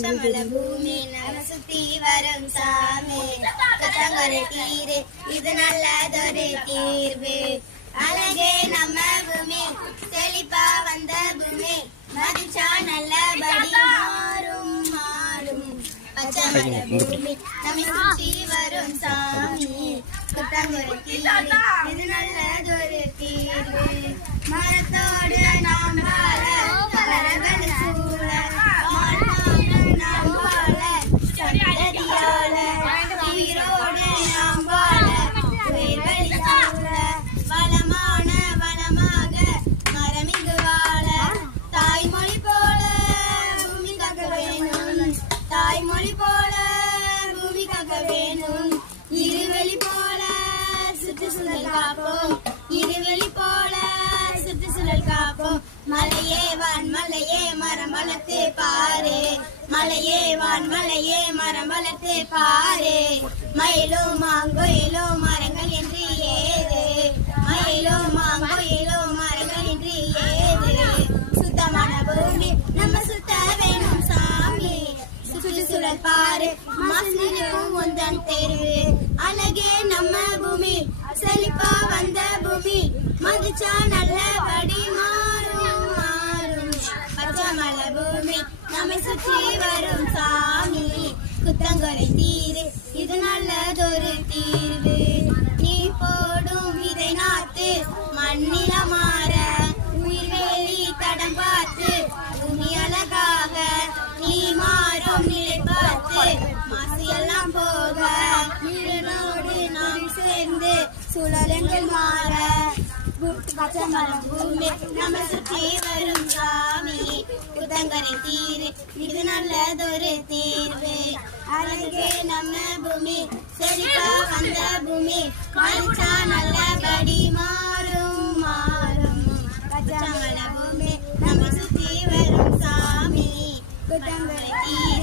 பச்சமல பூமி நம்ம சுத்தி வரும் சாமி கத்தங்கரை தீரு இது நல்லதொரு தீர்வு அழகே நம்ம பூமி செழிப்பா வந்த பூமி மதிச்சா நல்லபடி மாறும் மாறும் பச்சமல பூமி நம்ம சுத்தி வரும் சாமி கத்தங்கரை தீரு இது நல்லதொரு தீர்வு மரத்தோடு நாம் வாழ வரவன் சூழ தாய்மொழி போல பூமி காக்க வேணும் இருவெளி போல சுற்றுச்சூழல் காப்போம் இருவெளி போல சுற்றுச்சூழல் காப்போம் மலையே வான் மலையே மரம் வளர்த்து பாரு மலையே வான் மலையே மரம் வளர்த்து பாரு மயிலோ மாங்கோயிலோ மரங்கள் என்று ஏது மயிலோ மாங்கோயிலோ மரங்கள் என்று ஏது சுத்தமான பூமி நம்ம சுத்த வேணும் சாமி சுற்றுச்சூழல் பாரு மாசிலும் ஒன்றன் தேர்வு அழகே நம்ம பூமி செழிப்பா வந்த பூமி மதிச்சா நல்லபடி மாறும் மாறும் பச்சமல பூமி நம்மை சுற்றி வரும் சாமி குத்தங்கரை தீரு இது நல்லதொரு தீர்வு நீ போடும் இதை நாத்து மண்ணில மாற உயிர்வேலி தடம் பார்த்து பூமி அழகாக நீ மாறும் நிலை பார்த்து மாசு எல்லாம் போக நீரோடு நாம் சேர்ந்து சுழலங்கள் மாற பச்சமரம் பூமி நம்ம சுற்றி வரும் சாமி குதங்கரை தீரு இது நல்லதொரு தீர்வு அழகே நம்ம பூமி செழிப்பா வந்த பூமி மதிச்சா நல்லபடி மாறும் மாறும் பச்சமல பூமி நம்ம சுற்றி வரும் சாமி குதங்கரை தீரு